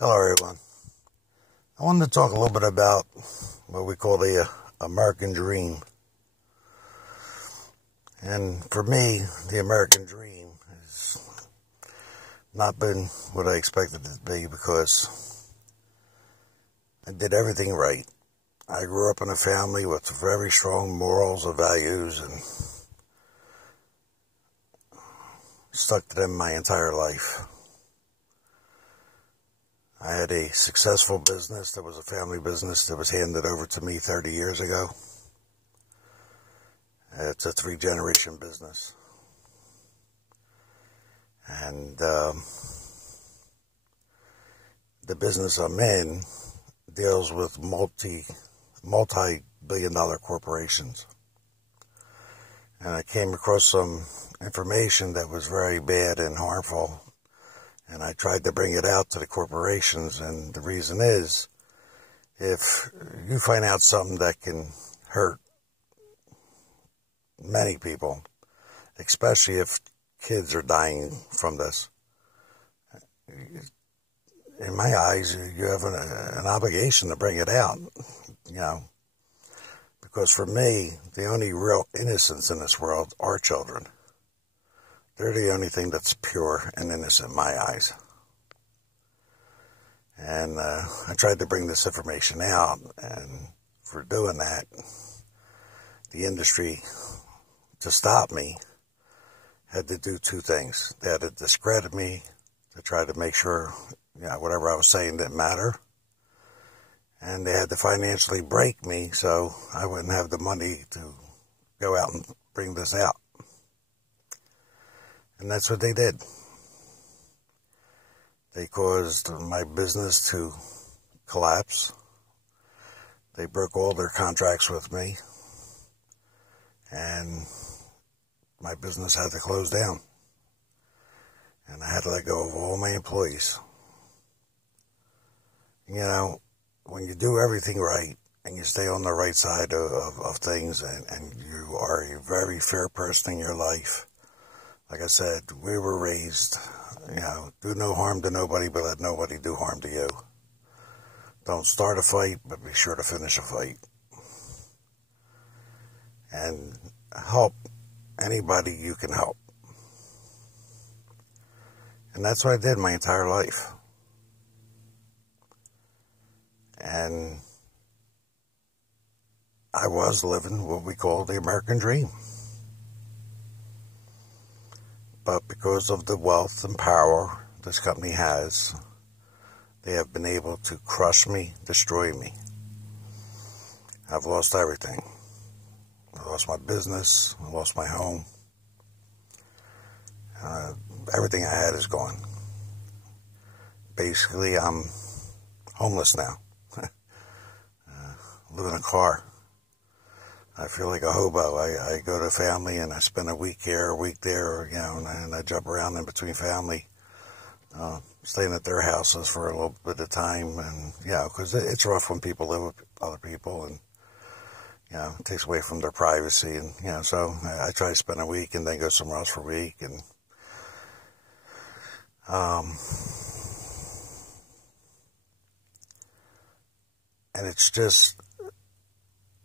Hello, everyone. I wanted to talk a little bit about what we call the American dream. And for me, the American dream has not been what I expected it to be because I did everything right. I grew up in a family with very strong morals and values and stuck to them my entire life. I had a successful business that was a family business that was handed over to me 30 years ago. It's a 3-generation business. And the business I'm in deals with multi-billion-dollar corporations. And I came across some information that was very bad and harmful. And I tried to bring it out to the corporations, and the reason is, if you find out something that can hurt many people, especially if kids are dying from this, in my eyes, you have an obligation to bring it out, because for me, the only real innocents in this world are children. They're the only thing that's pure and innocent in my eyes. And I tried to bring this information out, and for doing that, the industry, to stop me, had to do 2 things. They had to discredit me to try to make sure whatever I was saying didn't matter. And they had to financially break me so I wouldn't have the money to go out and bring this out. And that's what they did. They caused my business to collapse. They broke all their contracts with me. And my business had to close down. And I had to let go of all my employees. When you do everything right and you stay on the right side of things and you are a very fair person in your life, like I said, we were raised, do no harm to nobody, but let nobody do harm to you. Don't start a fight, but be sure to finish a fight. And help anybody you can help. And that's what I did my entire life. And I was living what we call the American dream. But because of the wealth and power this company has, they have been able to crush me, destroy me. I've lost everything. I lost my business. I lost my home. Everything I had is gone. Basically, I'm homeless now. I live in a car. I feel like a hobo. I go to family and I spend a week here, a week there, and I jump around in between family, staying at their houses for a little bit of time, and because it's rough when people live with other people, and it takes away from their privacy, and so I try to spend a week and then go somewhere else for a week, and it's just.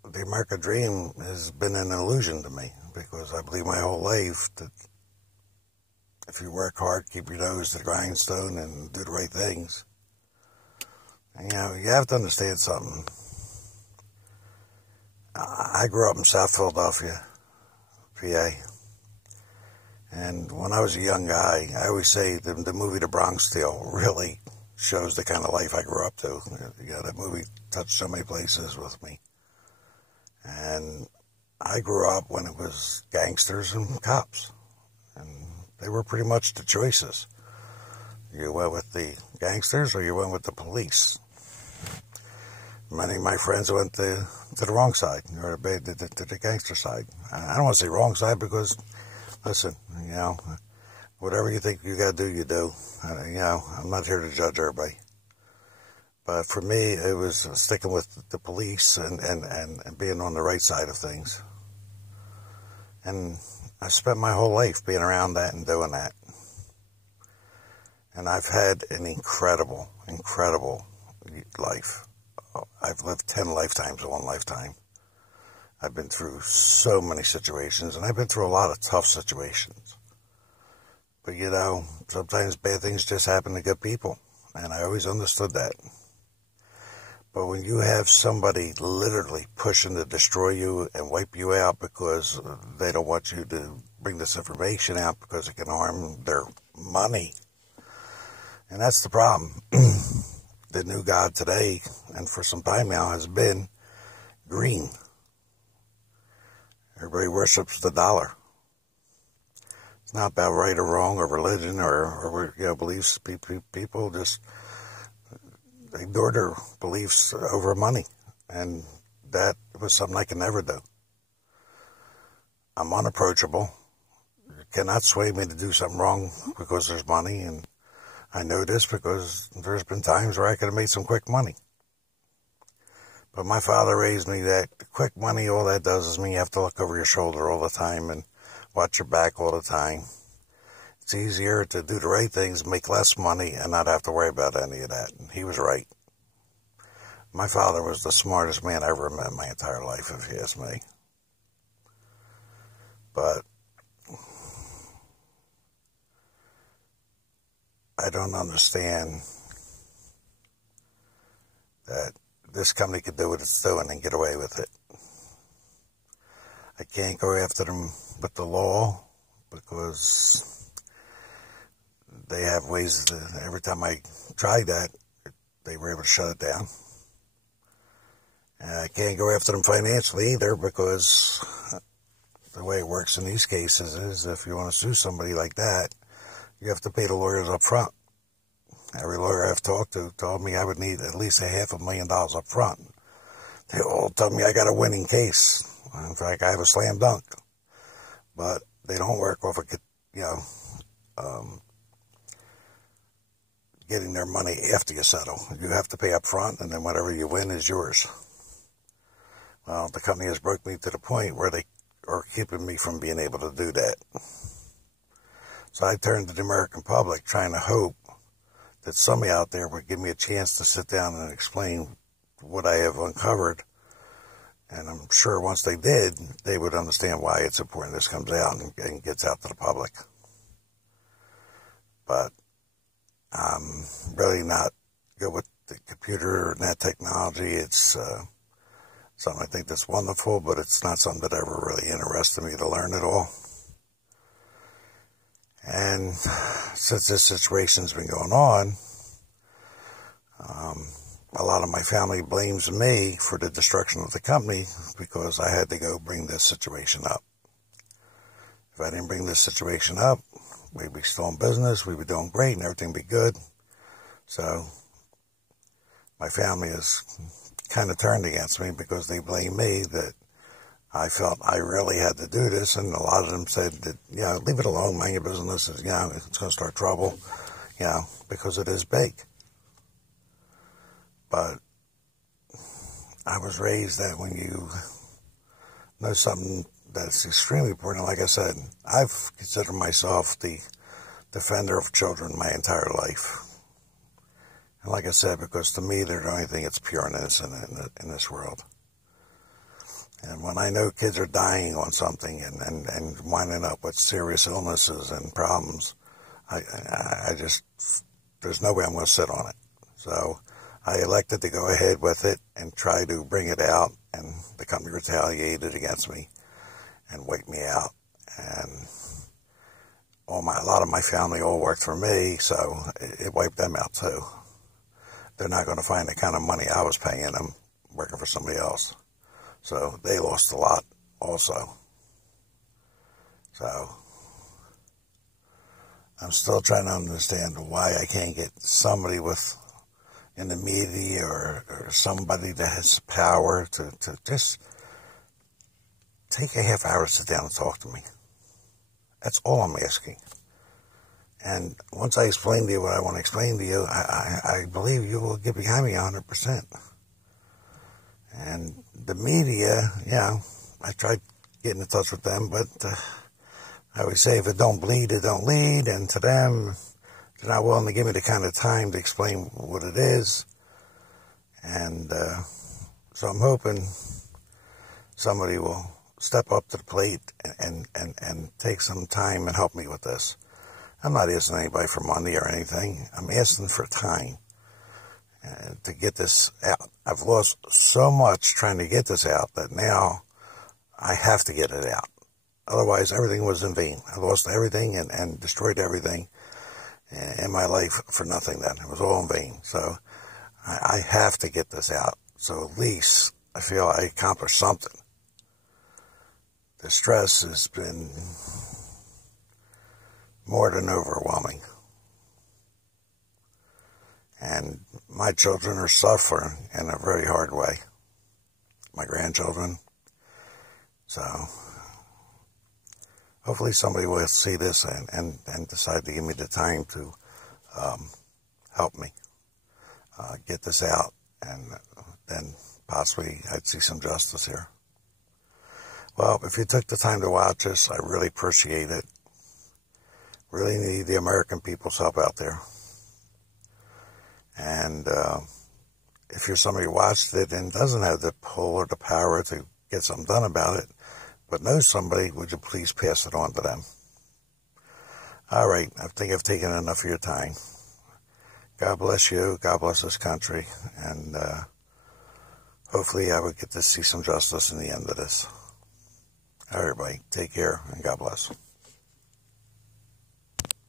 The American dream has been an illusion to me because I believe my whole life that if you work hard, keep your nose to the grindstone and do the right things. And, you have to understand something. I grew up in South Philadelphia, PA. And when I was a young guy, I always say the movie The Bronx Tale really shows the kind of life I grew up to. That movie touched so many places with me. And I grew up when it was gangsters and cops. And they were pretty much the choices. You went with the gangsters or you went with the police. Many of my friends went to the wrong side, or to the gangster side. I don't want to say wrong side because, listen, whatever you think you got to do, you do. I'm not here to judge everybody. But for me, it was sticking with the police and being on the right side of things. And I spent my whole life being around that and doing that. And I've had an incredible, incredible life. I've lived 10 lifetimes in one lifetime. I've been through so many situations, and I've been through a lot of tough situations. But, you know, sometimes bad things just happen to good people, and I always understood that. But when you have somebody literally pushing to destroy you and wipe you out because they don't want you to bring this information out because it can harm their money, and that's the problem. The new God today, and for some time now, has been green. Everybody worships the dollar. It's not about right or wrong or religion or beliefs. People just ignore their beliefs over money. And that was something I can never do. I'm unapproachable. You cannot sway me to do something wrong because there's money. And I know this because there's been times where I could have made some quick money. But my father raised me that quick money, all that does is mean you have to look over your shoulder all the time and watch your back all the time. It's easier to do the right things, make less money, and not have to worry about any of that. And he was right. My father was the smartest man I ever met in my entire life, if you ask me. But I don't understand that this company could do what it's doing and get away with it. I can't go after them with the law because they have ways to, every time I tried that, they were able to shut it down. And I can't go after them financially either because the way it works in these cases is if you want to sue somebody like that, you have to pay the lawyers up front. Every lawyer I've talked to told me I would need at least $500,000 up front. They all told me I got a winning case. In fact, I have a slam dunk. But they don't work off of, getting their money after you settle. You have to pay up front, and then whatever you win is yours. Well, the company has broke me to the point where they are keeping me from being able to do that. So I turned to the American public trying to hope that somebody out there would give me a chance to sit down and explain what I have uncovered. And I'm sure once they did, they would understand why it's important this comes out and gets out to the public. But I'm really not good with the computer and that technology. It's something I think that's wonderful, but it's not something that ever really interested me to learn at all. And since this situation's been going on, a lot of my family blames me for the destruction of the company because I had to go bring this situation up. If I didn't bring this situation up, we'd be still in business, we'd be doing great, and everything would be good. So my family is kind of turned against me because they blame me that I felt I really had to do this, and a lot of them said that, leave it alone, mind your business, it's going to start trouble, because it is big. But I was raised that when you know something that's extremely important, like I said, I've considered myself the defender of children my entire life. And like I said, because to me, they're the only thing that's pure and innocent in this world. And when I know kids are dying on something and winding up with serious illnesses and problems, I just, there's no way I'm going to sit on it. So I elected to go ahead with it and try to bring it out, and the company retaliated against me and wiped me out. And a lot of my family all worked for me, so it wiped them out too. They're not going to find the kind of money I was paying them working for somebody else. So they lost a lot also. So I'm still trying to understand why I can't get somebody in the media or somebody that has power to just take a half hour to sit down and talk to me. That's all I'm asking. And once I explain to you what I want to explain to you, I believe you will get behind me 100%. And the media, I tried getting in touch with them, but I always say if it don't bleed, it don't lead. And to them, they're not willing to give me the kind of time to explain what it is. And so I'm hoping somebody will step up to the plate and take some time and help me with this. I'm not asking anybody for money or anything. I'm asking for time to get this out. I've lost so much trying to get this out that now I have to get it out. Otherwise, everything was in vain. I lost everything and destroyed everything in my life for nothing then. It was all in vain. So I have to get this out. So at least I feel I accomplished something. The stress has been more than overwhelming. And my children are suffering in a very hard way. My grandchildren. So hopefully somebody will see this and decide to give me the time to help me get this out. And then possibly I'd see some justice here. Well, if you took the time to watch this, I really appreciate it. Really need the American people's help out there. And if you're somebody who watched it and doesn't have the pull or the power to get something done about it, but knows somebody, would you please pass it on to them? All right, I think I've taken enough of your time. God bless you. God bless this country. And hopefully I would get to see some justice in the end of this. All right, everybody, take care and God bless.